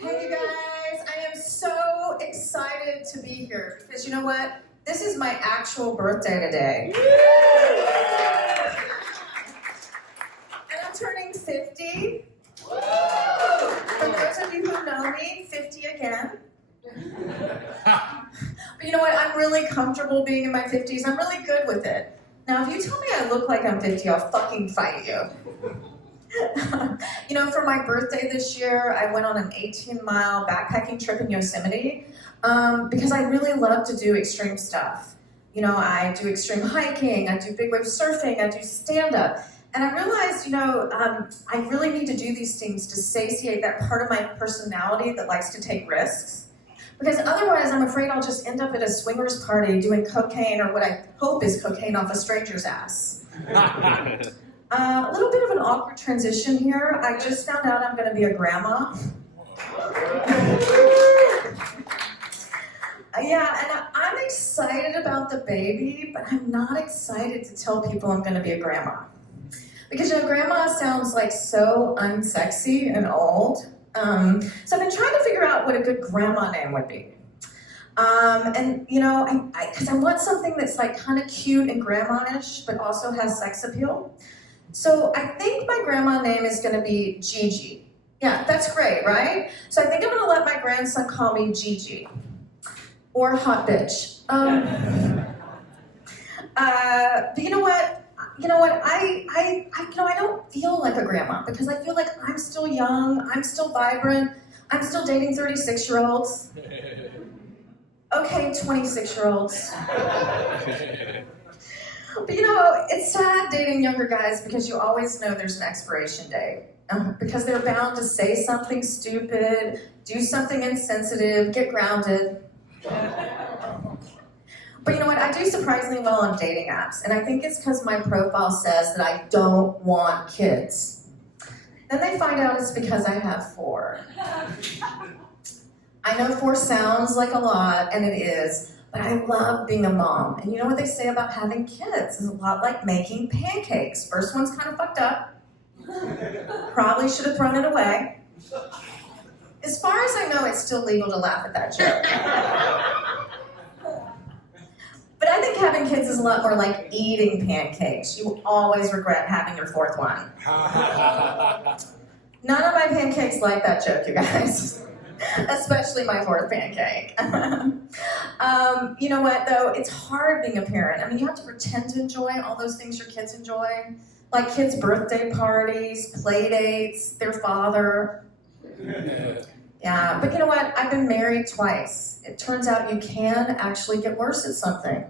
Hey you guys, I am so excited to be here because you know what? This is my actual birthday today. And I'm turning 50. For those of you who know me, 50 again. But you know what? I'm really comfortable being in my 50s. I'm really good with it. Now, if you tell me I look like I'm 50, I'll fucking fight you. You know, for my birthday this year, I went on an 18-mile backpacking trip in Yosemite because I really love to do extreme stuff. You know, I do extreme hiking, I do big wave surfing, I do stand-up. And I realized, you know, I really need to do these things to satiate that part of my personality that likes to take risks. Because otherwise, I'm afraid I'll just end up at a swingers party doing cocaine or what I hope is cocaine off a stranger's ass. A little bit of an awkward transition here. I just found out I'm going to be a grandma. Yeah, and I'm excited about the baby, but I'm not excited to tell people I'm going to be a grandma. Because, you know, grandma sounds like so unsexy and old. So I've been trying to figure out what a good grandma name would be. And, you know, because I want something that's like kind of cute and grandma-ish, but also has sex appeal. So I think my grandma name is going to be Gigi. Yeah, that's great, right? So I think I'm going to let my grandson call me Gigi. Or hot bitch. But you know what? I don't feel like a grandma because I feel like I'm still young, I'm still vibrant, I'm still dating 36-year-olds. Okay, 26-year-olds. But you know, it's sad dating younger guys because you always know there's an expiration date. Because they're bound to say something stupid, do something insensitive, get grounded. But you know what, I do surprisingly well on dating apps, and I think it's because my profile says that I don't want kids. Then they find out it's because I have 4. I know 4 sounds like a lot, and it is, but I love being a mom. And you know what they say about having kids? It's a lot like making pancakes. First one's kind of fucked up. Probably should have thrown it away. As far as I know, it's still legal to laugh at that joke. But I think having kids is a lot more like eating pancakes. You will always regret having your 4th one. None of my pancakes like that joke, you guys. Especially my 4th pancake. You know what, though? It's hard being a parent. I mean, you have to pretend to enjoy all those things your kids enjoy. Like kids' birthday parties, play dates, their father. Yeah, but you know what? I've been married twice. It turns out you can actually get worse at something.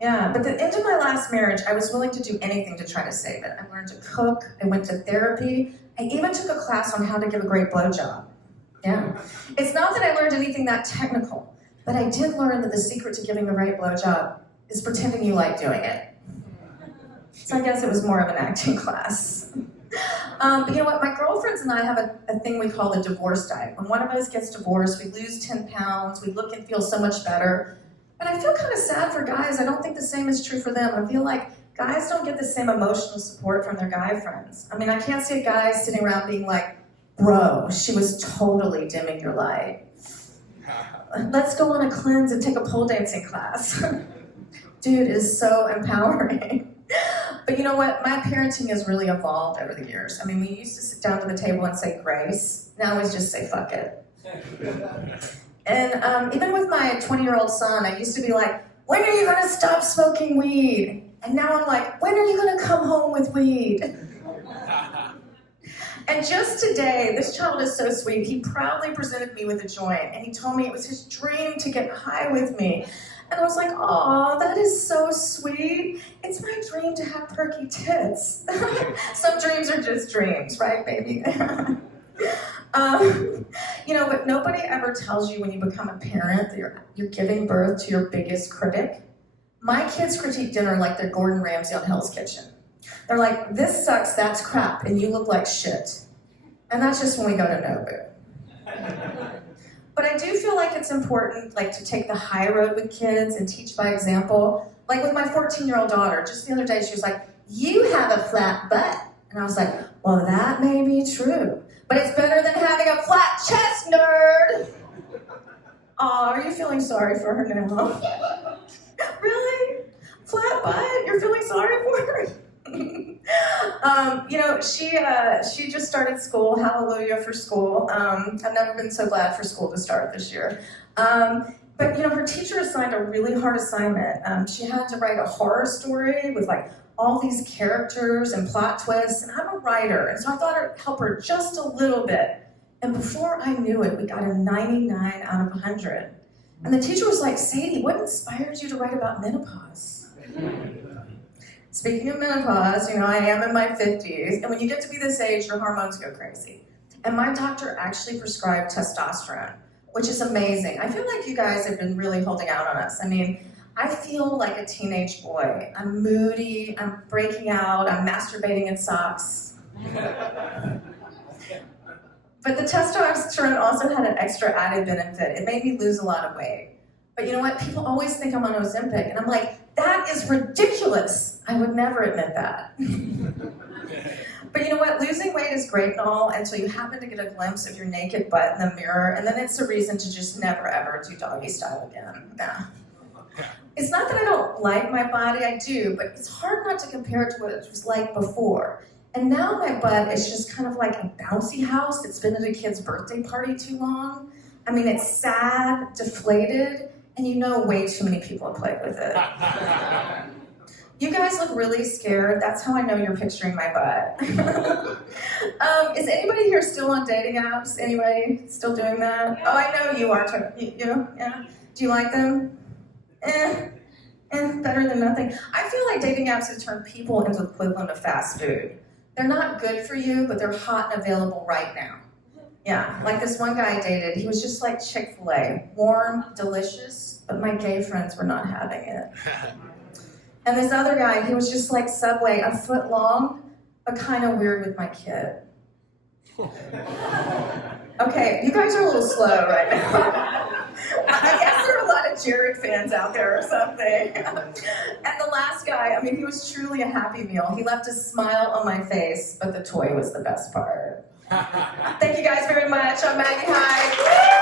Yeah, but at the end of my last marriage, I was willing to do anything to try to save it. I learned to cook, I went to therapy, I even took a class on how to give a great blowjob. Yeah. It's not that I learned anything that technical, but I did learn that the secret to giving a great blowjob is pretending you like doing it. So I guess it was more of an acting class. But you know what, my girlfriends and I have a thing we call the divorce diet. When one of us gets divorced, we lose 10 pounds, we look and feel so much better. But I feel kind of sad for guys. I don't think the same is true for them. I feel like guys don't get the same emotional support from their guy friends. I mean, I can't see a guy sitting around being like, bro, she was totally dimming your light. Let's go on a cleanse and take a pole dancing class. Dude, it is so empowering. But you know what? My parenting has really evolved over the years. I mean, we used to sit down to the table and say grace. Now we just say fuck it. And even with my 20-year-old son, I used to be like, when are you going to stop smoking weed? And now I'm like, when are you going to come home with weed? And just today, this child is so sweet. He proudly presented me with a joint, and he told me it was his dream to get high with me. And I was like, oh, that is so sweet. It's my dream to have perky tits. Some dreams are just dreams, right, baby? You know, but nobody ever tells you when you become a parent that you're giving birth to your biggest critic. My kids critique dinner like they're Gordon Ramsay on Hell's Kitchen. They're like, this sucks, that's crap, and you look like shit. And that's just when we go to Nobu. But I do feel like it's important, like, to take the high road with kids and teach by example. Like with my 14-year-old daughter, just the other day, she was like, you have a flat butt. And I was like, well, that may be true, But it's better than having a flat chest, nerd. Aw, are you feeling sorry for her now? Really? Flat butt? You're feeling sorry for her? She just started school. Hallelujah for school. I've never been so glad for school to start this year. But her teacher assigned a really hard assignment. She had to write a horror story with like all these characters and plot twists, and I'm a writer, and so I thought I'd help her just a little bit. And before I knew it, we got a 99 out of 100. And the teacher was like, Sadie, what inspired you to write about menopause? Speaking of menopause, I am in my 50s, and when you get to be this age, your hormones go crazy. And my doctor actually prescribed testosterone, which is amazing. I feel like you guys have been really holding out on us. I mean, I feel like a teenage boy. I'm moody, I'm breaking out, I'm masturbating in socks. But the testosterone also had an extra added benefit. It made me lose a lot of weight. But you know what? People always think I'm on Ozempic, and I'm like, that is ridiculous. I would never admit that. But you know what? Losing weight is great and all until you happen to get a glimpse of your naked butt in the mirror, and then it's a reason to just never ever do doggy style again. Nah. It's not that I don't like my body, I do, but it's hard not to compare it to what it was like before. And now my butt is just kind of like a bouncy house that's been at a kid's birthday party too long. I mean, it's sad, deflated, and way too many people have played with it. You guys look really scared. That's how I know you're picturing my butt. Is anybody here still on dating apps? Anybody still doing that? Oh, I know you are. Yeah. Do you like them? Better than nothing. I feel like dating apps have turned people into the equivalent of fast food. They're not good for you, but they're hot and available right now. Yeah, like this one guy I dated, he was just like Chick-fil-A, warm, delicious, but my gay friends were not having it. And this other guy, he was just like Subway, a foot long, but kind of weird with my kid. Okay, you guys are a little slow right now. I guess there are a lot of Jared fans out there or something. And the last guy, he was truly a happy meal. He left a smile on my face, but the toy was the best part. Thank you guys very much. I'm Maggie Hyde.